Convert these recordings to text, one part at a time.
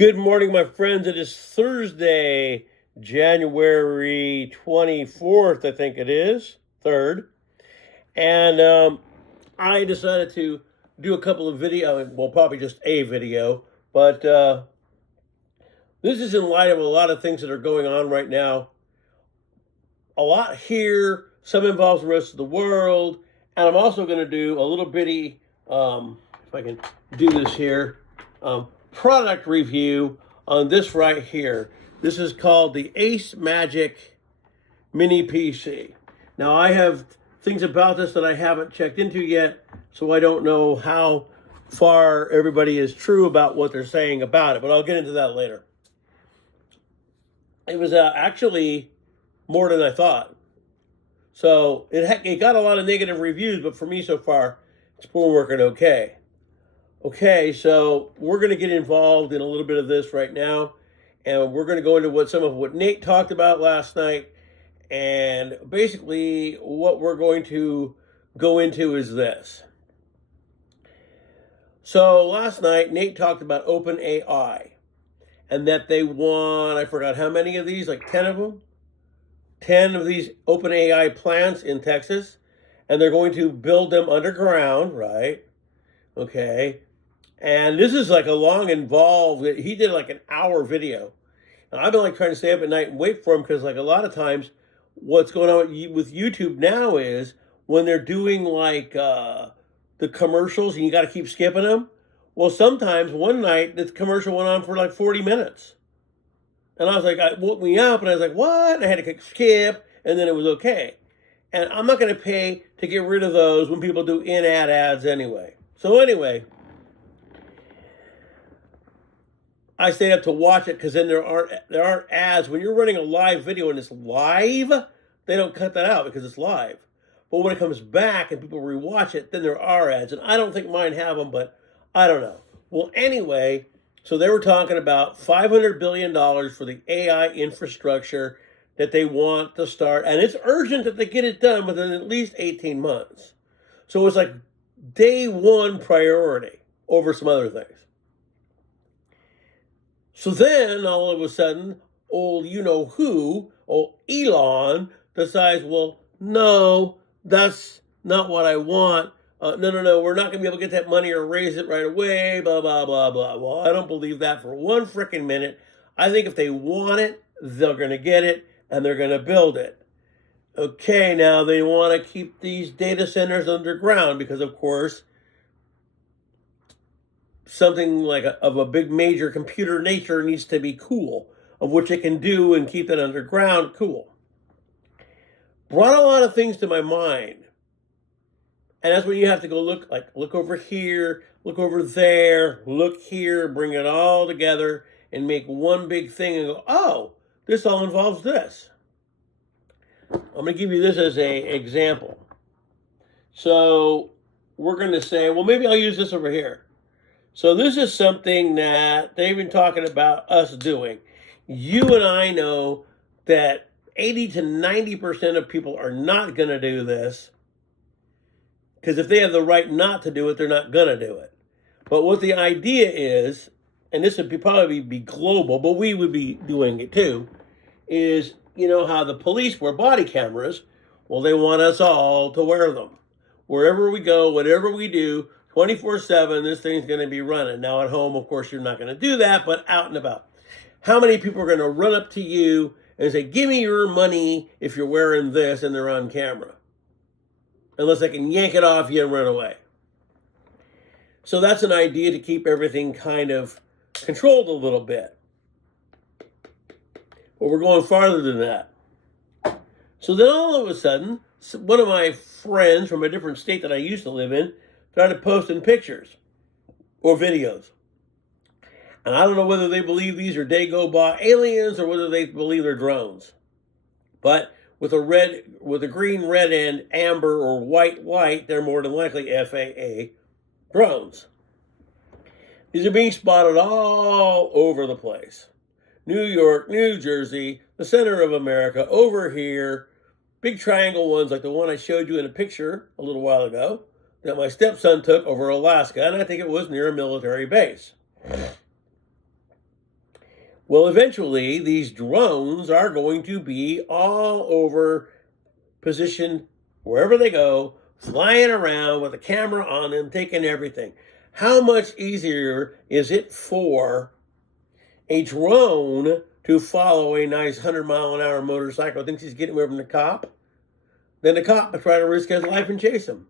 Good morning, my friends. It is Thursday, January 24th, I think it is, 3rd. And I decided to do a couple of video, well, probably just a video, but this is in light of a lot of things that are going on right now. A lot here, some involves the rest of the world, and I'm also going to do a little bitty, if I can do this here, product review on this right here. This is called the Ace Magic Mini PC. Now, I have things about this that I haven't checked into yet, so I don't know how far everybody is true about what they're saying about it, but I'll get into that later. It was actually more than I thought. So it got a lot of negative reviews, but for me so far, it's been working okay. Okay, so we're going to get involved in a little bit of this right now, and we're going to go into some of what Nate talked about last night, and basically what we're going to go into is this. So last night, Nate talked about OpenAI, and that they want, I forgot how many of these, like 10 of them? 10 of these OpenAI plants in Texas, and they're going to build them underground, right? Okay. And this is like a long involved, he did like an hour video. And I've been like trying to stay up at night and wait for him because like a lot of times what's going on with YouTube now is when they're doing like the commercials and you got to keep skipping them. Well, sometimes one night this commercial went on for like 40 minutes. And I was like, it woke me up and I was like, what? And I had to click skip and then it was okay. And I'm not going to pay to get rid of those when people do in-ad ads anyway. So anyway, I stayed up to watch it because then there aren't ads. When you're running a live video and it's live, they don't cut that out because it's live. But when it comes back and people rewatch it, then there are ads. And I don't think mine have them, but I don't know. Well, anyway, so they were talking about $500 billion for the AI infrastructure that they want to start. And it's urgent that they get it done within at least 18 months. So it's like day one priority over some other things. So then, all of a sudden, old you-know-who, old Elon, decides, well, no, that's not what I want. No, we're not going to be able to get that money or raise it right away, blah, blah, blah, blah. Well, I don't believe that for one freaking minute. I think if they want it, they're going to get it, and they're going to build it. Okay, now they want to keep these data centers underground because, of course, something like of a big major computer nature needs to be cool, of which it can do and keep it underground cool. Brought a lot of things to my mind. And that's when you have to go look over here, look over there, look here, bring it all together and make one big thing and go, oh, this all involves this. I'm going to give you this as an example. So we're going to say, well, maybe I'll use this over here. So this is something that they've been talking about us doing. You and I know that 80 to 90% of people are not going to do this because if they have the right not to do it, they're not going to do it. But what the idea is, and this would probably be global, but we would be doing it too, is you know how the police wear body cameras? Well, they want us all to wear them. Wherever we go, whatever we do, 24/7, this thing's going to be running. Now at home, of course, you're not going to do that, but out and about. How many people are going to run up to you and say, give me your money if you're wearing this and they're on camera? Unless they can yank it off you and run away. So that's an idea to keep everything kind of controlled a little bit. But we're going farther than that. So then all of a sudden, one of my friends from a different state that I used to live in started posting pictures or videos. And I don't know whether they believe these are Dagobah aliens or whether they believe they're drones. But with a green, red, and amber or white, they're more than likely FAA drones. These are being spotted all over the place. New York, New Jersey, the center of America, over here, big triangle ones like the one I showed you in a picture a little while ago that my stepson took over Alaska, and I think it was near a military base. Well, eventually, these drones are going to be all over, positioned wherever they go, flying around with a camera on them, taking everything. How much easier is it for a drone to follow a nice 100-mile-an-hour motorcycle, thinks he's getting away from the cop, than the cop to try to risk his life and chase him?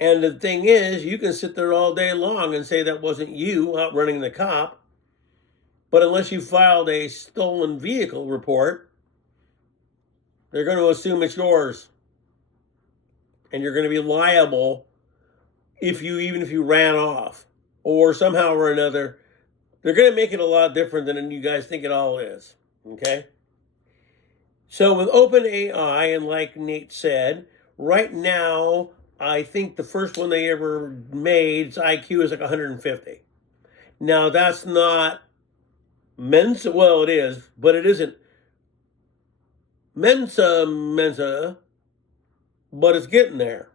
And the thing is, you can sit there all day long and say that wasn't you outrunning the cop, but unless you filed a stolen vehicle report, they're going to assume it's yours. And you're going to be liable even if you ran off or somehow or another. They're going to make it a lot different than you guys think it all is. Okay? So with OpenAI, and like Nate said, right now, I think the first one they ever made, its IQ is like 150. Now, that's not Mensa. Well, it is, but it isn't Mensa, but it's getting there.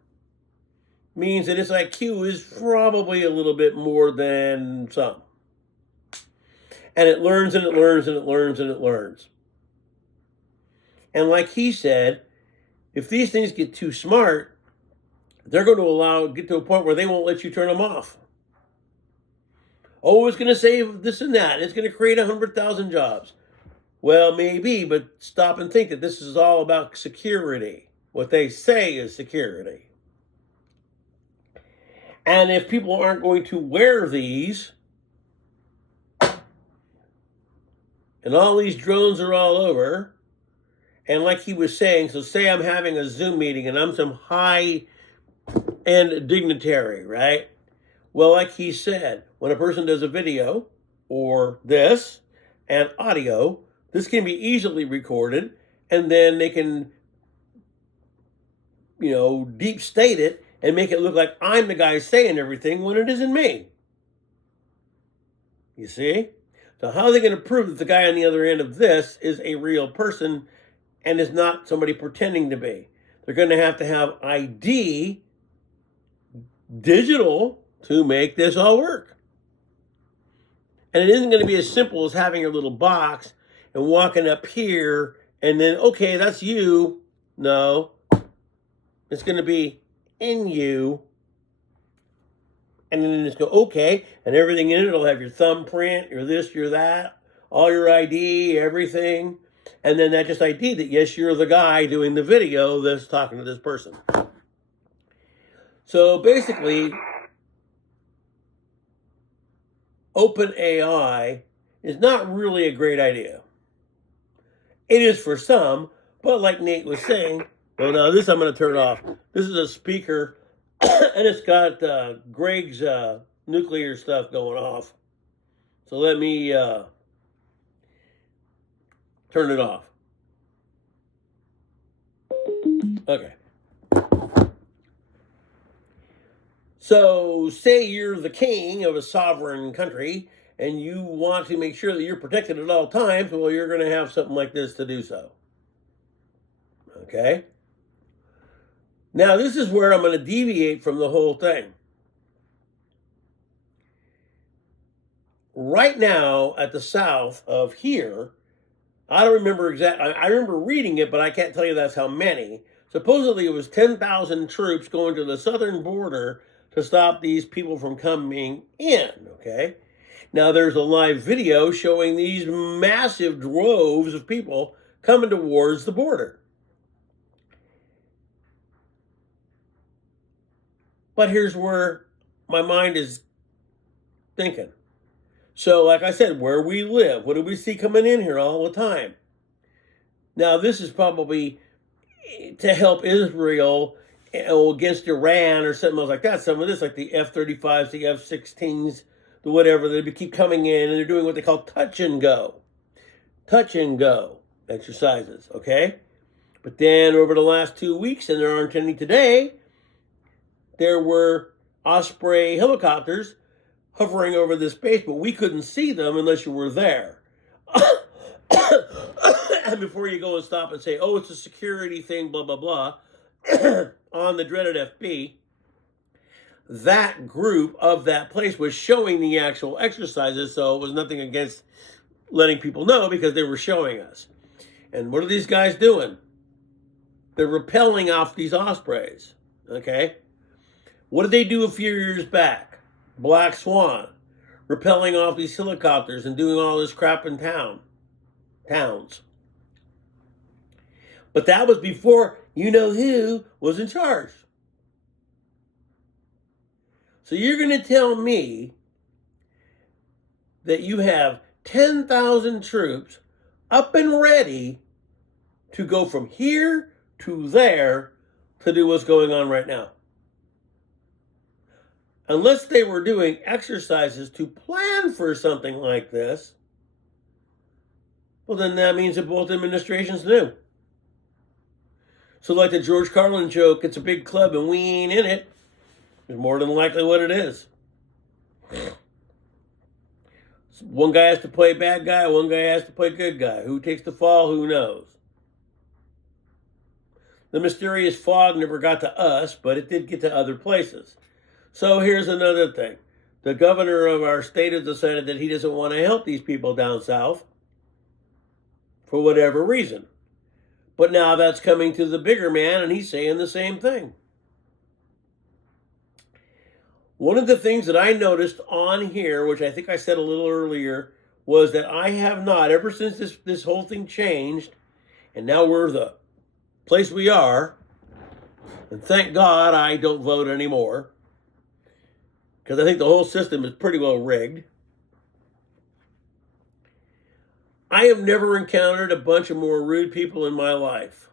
Means that its IQ is probably a little bit more than some. And it learns and it learns and it learns and it learns. And like he said, if these things get too smart, they're going to get to a point where they won't let you turn them off. Oh, it's going to save this and that. It's going to create 100,000 jobs. Well, maybe, but stop and think that this is all about security. What they say is security. And if people aren't going to wear these, and all these drones are all over, and like he was saying, so say I'm having a Zoom meeting and I'm some high-end dignitary, right? Well, like he said, when a person does a video or this and audio, this can be easily recorded, and then they can, deep state it and make it look like I'm the guy saying everything when it isn't me. You see? So how are they going to prove that the guy on the other end of this is a real person and is not somebody pretending to be? They're going to have ID digital to make this all work. And it isn't going to be as simple as having a little box and walking up here and then, okay, that's you. No. It's going to be in you. And then just go, okay, and everything in it will have your thumbprint, your this, your that, all your ID, everything. And then that just ID that, yes, you're the guy doing the video that's talking to this person. So basically, OpenAI is not really a great idea. It is for some, but like Nate was saying, well, now this I'm going to turn off. This is a speaker, and it's got Greg's nuclear stuff going off. So let me turn it off. Okay. So say you're the king of a sovereign country and you want to make sure that you're protected at all times, well, you're going to have something like this to do so. Okay? Now, this is where I'm going to deviate from the whole thing. Right now, at the south of here, I don't remember exactly. I remember reading it, but I can't tell you that's how many. Supposedly, it was 10,000 troops going to the southern border to stop these people from coming in, okay? Now, there's a live video showing these massive droves of people coming towards the border. But here's where my mind is thinking. So, like I said, where we live, what do we see coming in here all the time? Now, this is probably to help Israel against Iran or something else like that. Some of this, like the F-35s, the F-16s, the whatever, they keep coming in, and they're doing what they call touch and go exercises, okay? But then over the last 2 weeks, and there aren't any today, there were Osprey helicopters hovering over this base, but we couldn't see them unless you were there. And before you go and stop and say, oh, it's a security thing, blah, blah, blah, on the dreaded FB, that group of that place was showing the actual exercises, so it was nothing against letting people know because they were showing us. And what are these guys doing? They're rappelling off these ospreys, okay? What did they do a few years back? Black Swan, rappelling off these helicopters and doing all this crap in towns. But that was before you-know-who was in charge. So you're going to tell me that you have 10,000 troops up and ready to go from here to there to do what's going on right now. Unless they were doing exercises to plan for something like this, well, then that means that both administrations knew. So like the George Carlin joke, it's a big club and we ain't in it, is more than likely what it is. One guy has to play bad guy, one guy has to play good guy. Who takes the fall, who knows? The mysterious fog never got to us, but it did get to other places. So here's another thing. The governor of our state has decided that he doesn't want to help these people down south for whatever reason. But now that's coming to the bigger man, and he's saying the same thing. One of the things that I noticed on here, which I think I said a little earlier, was that I have not, ever since this whole thing changed, and now we're the place we are, and thank God I don't vote anymore, because I think the whole system is pretty well rigged. I have never encountered a bunch of more rude people in my life.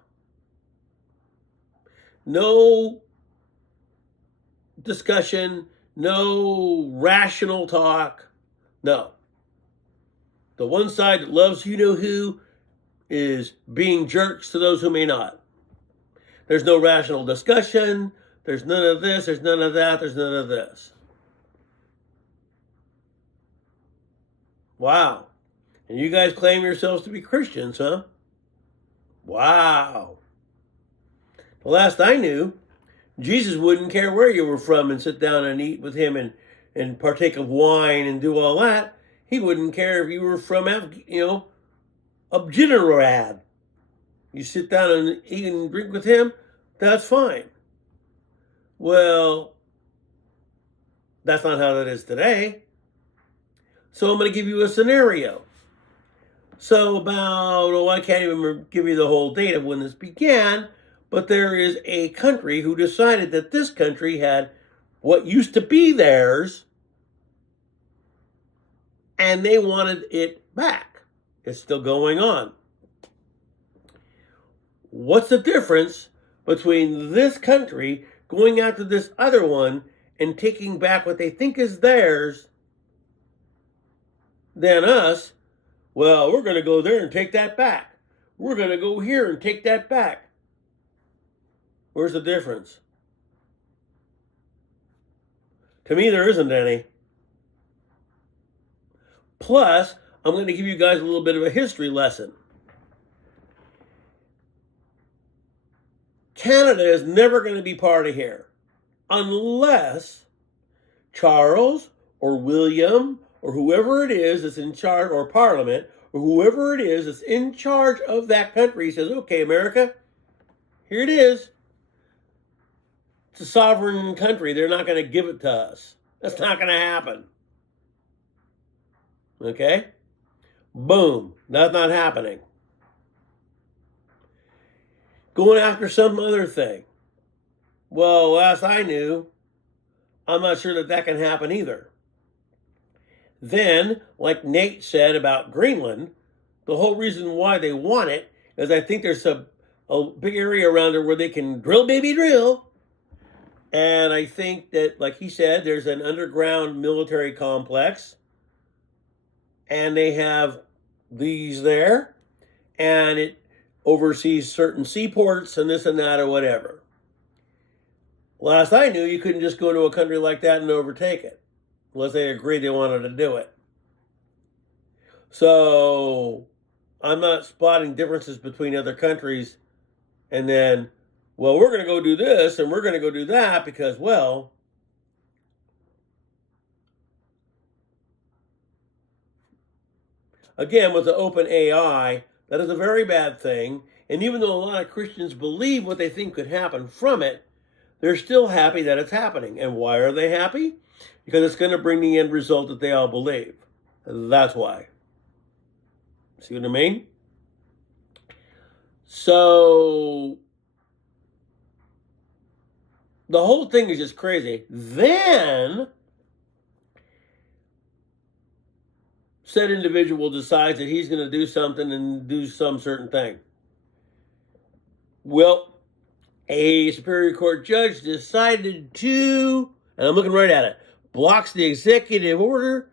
No discussion, no rational talk, no. The one side that loves you-know-who is being jerks to those who may not. There's no rational discussion, there's none of this, there's none of that, there's none of this. Wow. And you guys claim yourselves to be Christians, huh? Wow. The last I knew, Jesus wouldn't care where you were from and sit down and eat with him and partake of wine and do all that. He wouldn't care if you were from, Abjinnarad. You sit down and eat and drink with him, that's fine. Well, that's not how that is today. So I'm going to give you a scenario. So about, I can't even give you the whole date of when this began, but there is a country who decided that this country had what used to be theirs, and they wanted it back. It's still going on. What's the difference between this country going after this other one and taking back what they think is theirs than us? Well, we're going to go there and take that back. We're going to go here and take that back. Where's the difference? To me, there isn't any. Plus, I'm going to give you guys a little bit of a history lesson. Canada is never going to be part of here unless Charles or William or whoever it is that's in charge, or Parliament, or whoever it is that's in charge of that country says, okay, America, here it is. It's a sovereign country. They're not going to give it to us. That's not going to happen. Okay? Boom. That's not happening. Going after some other thing. Well, last I knew, I'm not sure that can happen either. Then, like Nate said about Greenland, the whole reason why they want it is I think there's a big area around there where they can drill, baby, drill. And I think that, like he said, there's an underground military complex. And they have these there. And it oversees certain seaports and this and that or whatever. Last I knew, you couldn't just go to a country like that and overtake it, unless they agreed they wanted to do it. So I'm not spotting differences between other countries and then, well, we're going to go do this and we're going to go do that because, well, again, with the open AI, that is a very bad thing. And even though a lot of Christians believe what they think could happen from it, they're still happy that it's happening. And why are they happy? Because it's going to bring the end result that they all believe. That's why. See what I mean? So the whole thing is just crazy. Then said individual decides that he's going to do something and do some certain thing. Well, a Superior Court judge decided to, and I'm looking right at it, blocks the executive order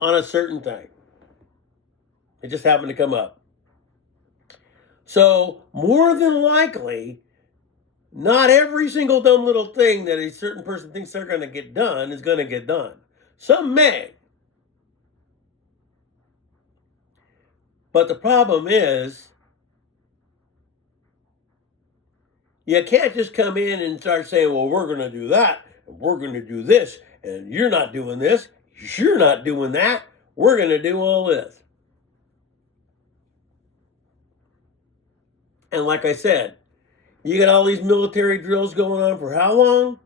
on a certain thing. It just happened to come up. So, more than likely, not every single dumb little thing that a certain person thinks they're going to get done is going to get done. Some may. But the problem is, you can't just come in and start saying, well, we're going to do that, and we're going to do this, and you're not doing this, you're not doing that, we're going to do all this. And like I said, you got all these military drills going on for how long?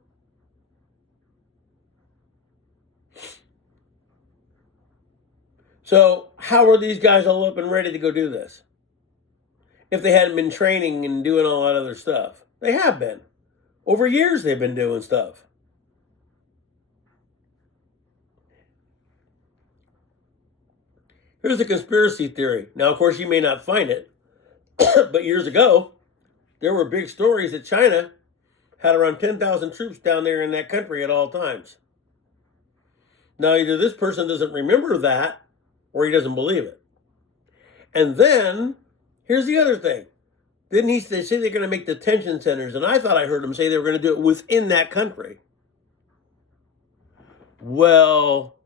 So how are these guys all up and ready to go do this? If they hadn't been training and doing all that other stuff. They have been. Over years they've been doing stuff. Here's a conspiracy theory. Now, of course, you may not find it, but years ago, there were big stories that China had around 10,000 troops down there in that country at all times. Now, either this person doesn't remember that, or he doesn't believe it. And then, here's the other thing. Didn't they say they're going to make detention centers? And I thought I heard them say they were going to do it within that country. Well,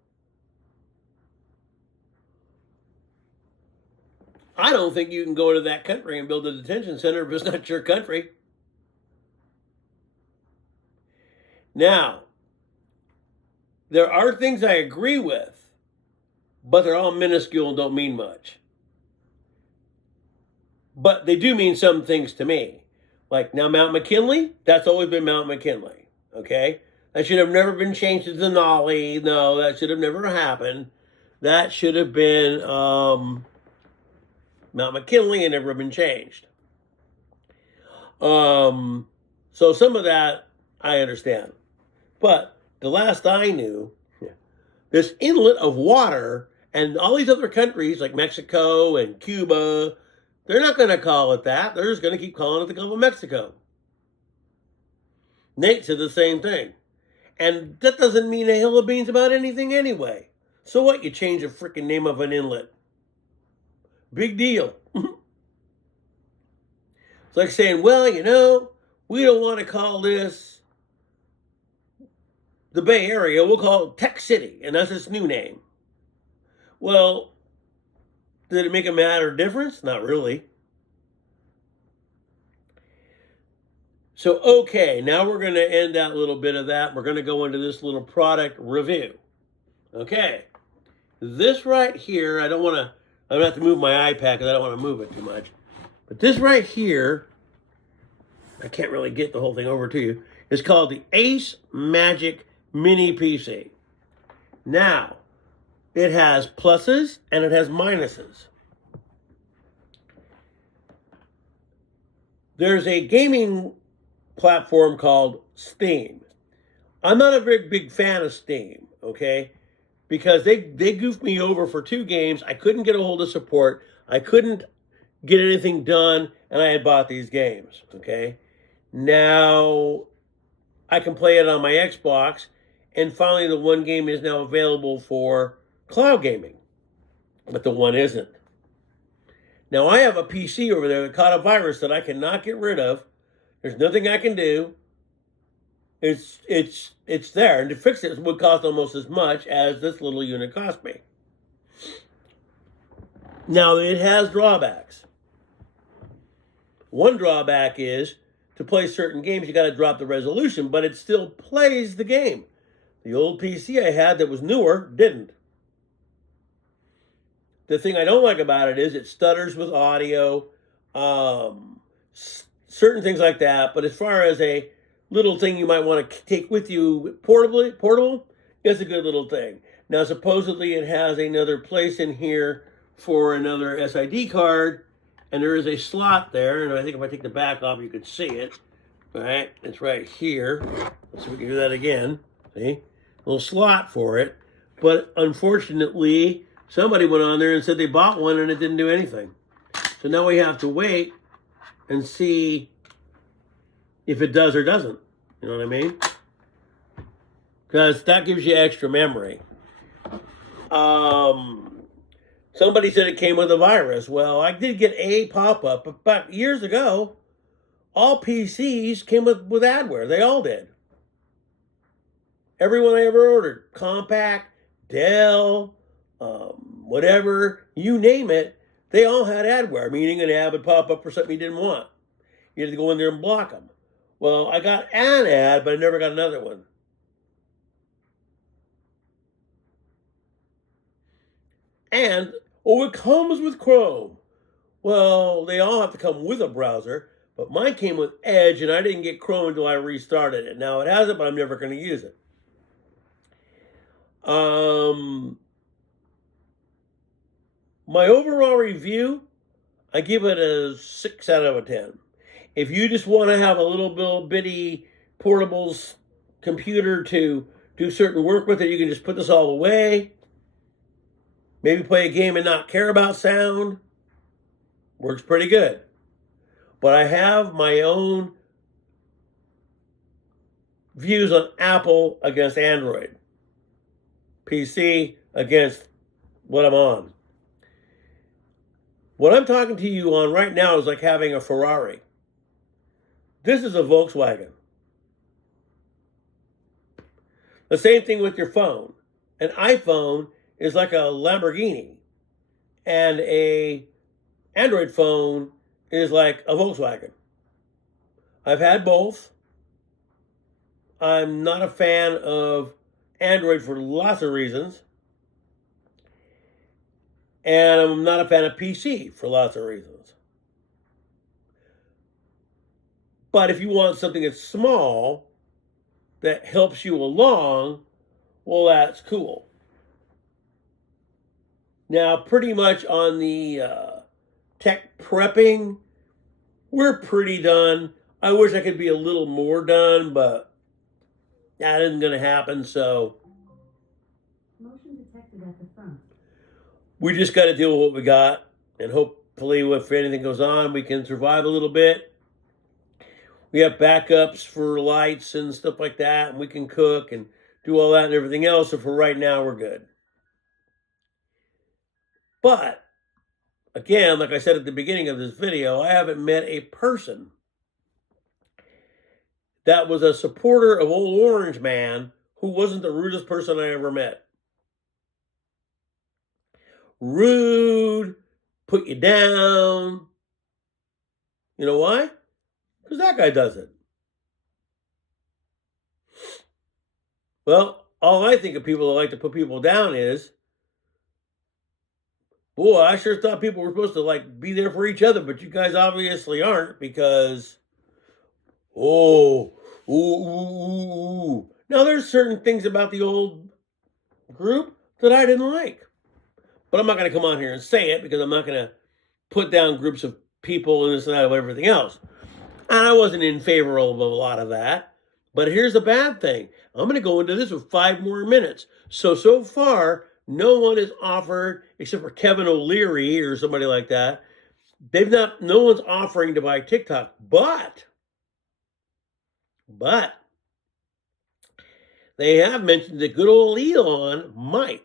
I don't think you can go to that country and build a detention center if it's not your country. Now, there are things I agree with, but they're all minuscule and don't mean much. But they do mean some things to me. Like, now Mount McKinley, that's always been Mount McKinley, okay? That should have never been changed to Denali. No, that should have never happened. That should have been Mount McKinley and never been changed. So some of that I understand. But the last I knew, this inlet of water and all these other countries like Mexico and Cuba, they're not going to call it that. They're just going to keep calling it the Gulf of Mexico. Nate said the same thing. And that doesn't mean a hill of beans about anything anyway. So what? You change the freaking name of an inlet. Big deal. It's like saying, well, you know, we don't want to call this the Bay Area. We'll call it Tech City, and that's its new name. Well, did it make a matter of difference? Not really. So, okay, now we're going to end that little bit of that. We're going to go into this little product review. Okay. This right here, I'm going to have to move my iPad because I don't want to move it too much. But this right here, I can't really get the whole thing over to you, is called the Ace Magic Mini PC. Now, it has pluses and it has minuses. There's a gaming platform called Steam. I'm not a very big fan of Steam, okay? Because they goofed me over for 2 games. I couldn't get a hold of support. I couldn't get anything done, and I had bought these games, okay? Now, I can play it on my Xbox, and finally the one game is now available for cloud gaming, but the one isn't. Now, I have a PC over there that caught a virus that I cannot get rid of. There's nothing I can do. It's there, and to fix it would cost almost as much as this little unit cost me. Now, it has drawbacks. One drawback is, to play certain games, you got to drop the resolution, but it still plays the game. The old PC I had that was newer didn't. The thing I don't like about it is it stutters with audio, certain things like that. But as far as a little thing you might want to take with you portable, it's a good little thing. Now, supposedly it has another place in here for another SID card, and there is a slot there. And I think if I take the back off, you could see it. All right, it's right here. Let's see if we can do that again. See, a little slot for it. But unfortunately, somebody went on there and said they bought one and it didn't do anything. So now we have to wait and see if it does or doesn't. You know what I mean? Because that gives you extra memory. Somebody said it came with a virus. Well, I did get a pop-up, but years ago, all PCs came with adware. They all did. Everyone I ever ordered, Compaq, Dell, whatever, you name it, they all had adware, meaning an ad would pop up for something you didn't want. You had to go in there and block them. Well, I got an ad, but I never got another one. And, it comes with Chrome. Well, they all have to come with a browser, but mine came with Edge, and I didn't get Chrome until I restarted it. Now, it has it, but I'm never going to use it. My overall review, I give it a 6 out of a 10. If you just want to have a little bitty portable computer to do certain work with it, you can just put this all away. Maybe play a game and not care about sound. Works pretty good. But I have my own views on Apple against Android. PC against what I'm on. What I'm talking to you on right now is like having a Ferrari. This is a Volkswagen. The same thing with your phone. An iPhone is like a Lamborghini. And a Android phone is like a Volkswagen. I've had both. I'm not a fan of Android for lots of reasons. And I'm not a fan of PC for lots of reasons. But if you want something that's small, that helps you along, well, that's cool. Now, pretty much on the tech prepping, we're pretty done. I wish I could be a little more done, but that isn't going to happen, so Motion detected at the front. We just got to deal with what we got, and hopefully if anything goes on, we can survive a little bit. We have backups for lights and stuff like that, and we can cook and do all that and everything else, so for right now, we're good. But, again, like I said at the beginning of this video, I haven't met a person that was a supporter of Old Orange Man who wasn't the rudest person I ever met. Rude, put you down. You know why? Because that guy does it. Well, all I think of people that like to put people down is, boy, I sure thought people were supposed to be there for each other, but you guys obviously aren't because, ooh. Now, there's certain things about the old group that I didn't like. But I'm not going to come on here and say it because I'm not going to put down groups of people and this and that and everything else. And I wasn't in favor of a lot of that. But here's the bad thing. I'm going to go into this with 5 more minutes. So far, no one has offered, except for Kevin O'Leary or somebody like that. No one's offering to buy TikTok. But they have mentioned that good old Elon might.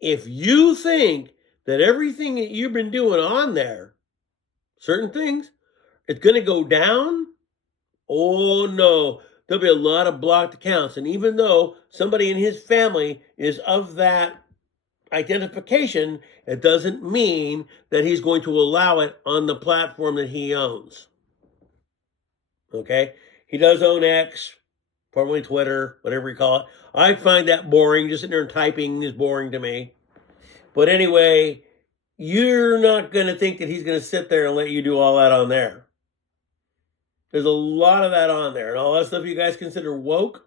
If you think that everything that you've been doing on there, certain things, it's going to go down, oh no, there'll be a lot of blocked accounts. And even though somebody in his family is of that identification, it doesn't mean that he's going to allow it on the platform that he owns. Okay? He does own X, formerly Twitter, whatever you call it. I find that boring. Just sitting there and typing is boring to me. But anyway, you're not going to think that he's going to sit there and let you do all that on there. There's a lot of that on there. And all that stuff you guys consider woke,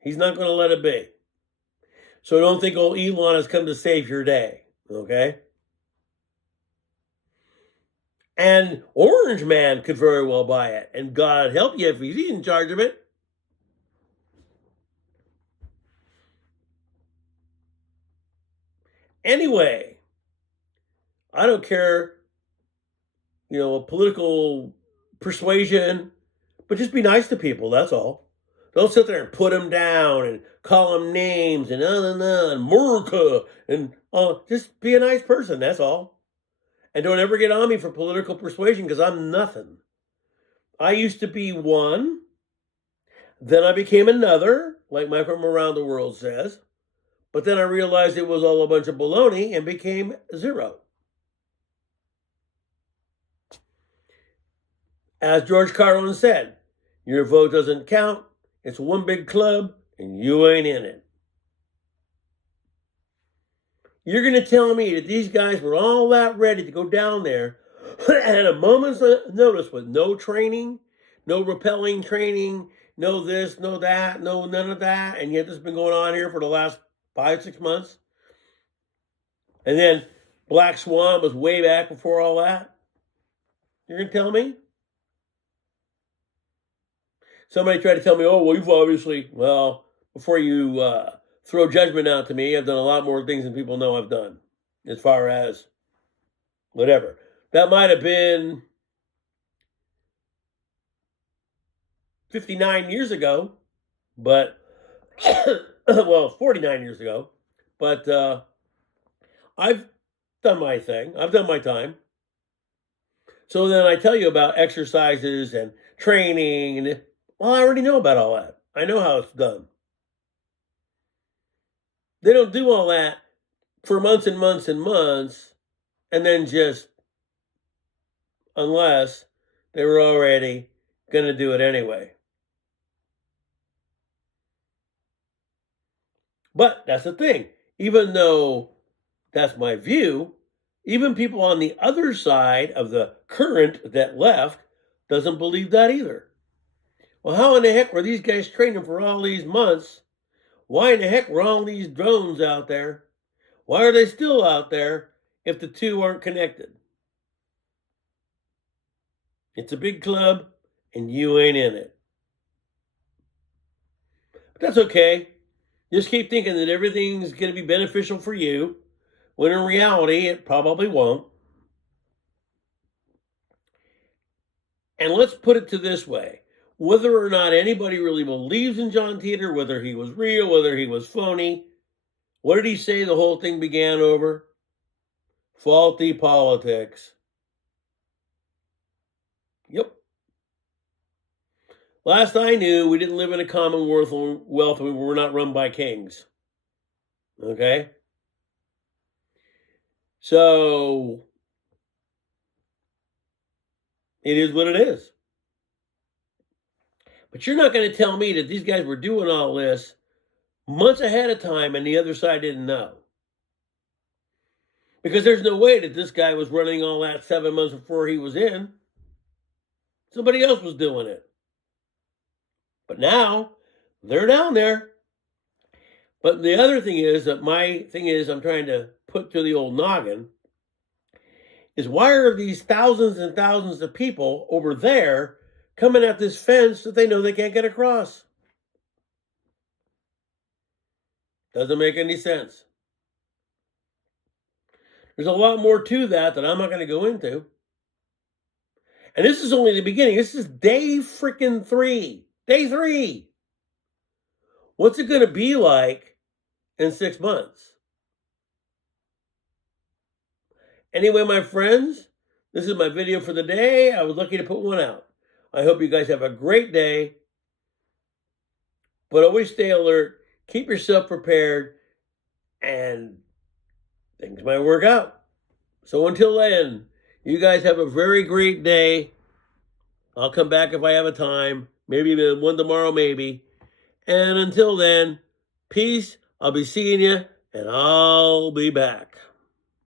he's not going to let it be. So don't think old Elon has come to save your day, okay? And Orange Man could very well buy it. And God help you if he's in charge of it. Anyway, I don't care, political persuasion, but just be nice to people, that's all. Don't sit there and put them down and call them names and America and just be a nice person, that's all. And don't ever get on me for political persuasion because I'm nothing. I used to be one, then I became another, like my From Around the World says, but then I realized it was all a bunch of baloney and became zero. As George Carlin said, your vote doesn't count. It's one big club, and you ain't in it. You're going to tell me that these guys were all that ready to go down there at a moment's notice with no training, no rappelling training, no this, no that, no none of that, and yet this has been going on here for the last 5-6 months? And then Black Swan was way back before all that? You're going to tell me? Somebody tried to tell me, oh, well, you've obviously, before you throw judgment out to me, I've done a lot more things than people know I've done, as far as whatever. That might have been 59 years ago, but, 49 years ago, but I've done my thing. I've done my time. So then I tell you about exercises and training and well, I already know about all that. I know how it's done. They don't do all that for months and months and months, and then just, unless they were already going to do it anyway. But that's the thing. Even though that's my view, even people on the other side of the current that left doesn't believe that either. Well, how in the heck were these guys training for all these months? Why in the heck were all these drones out there? Why are they still out there if the two aren't connected? It's a big club, and you ain't in it. But that's okay. Just keep thinking that everything's going to be beneficial for you, when in reality, it probably won't. And let's put it to this way. Whether or not anybody really believes in John Titor, whether he was real, whether he was phony, what did he say the whole thing began over? Faulty politics. Yep. Last I knew, we didn't live in a commonwealth and we were not run by kings. Okay? So, it is what it is. But you're not going to tell me that these guys were doing all this months ahead of time and the other side didn't know. Because there's no way that this guy was running all that 7 months before he was in. Somebody else was doing it. But now, they're down there. But the other thing is that my thing is I'm trying to put to the old noggin is why are these thousands and thousands of people over there coming at this fence that they know they can't get across? Doesn't make any sense. There's a lot more to that I'm not going to go into. And this is only the beginning. This is day freaking 3. Day 3. What's it going to be like in 6 months? Anyway, my friends, this is my video for the day. I was lucky to put one out. I hope you guys have a great day. But always stay alert. Keep yourself prepared. And things might work out. So until then, you guys have a very great day. I'll come back if I have a time. Maybe one tomorrow, maybe. And until then, peace. I'll be seeing you, and I'll be back.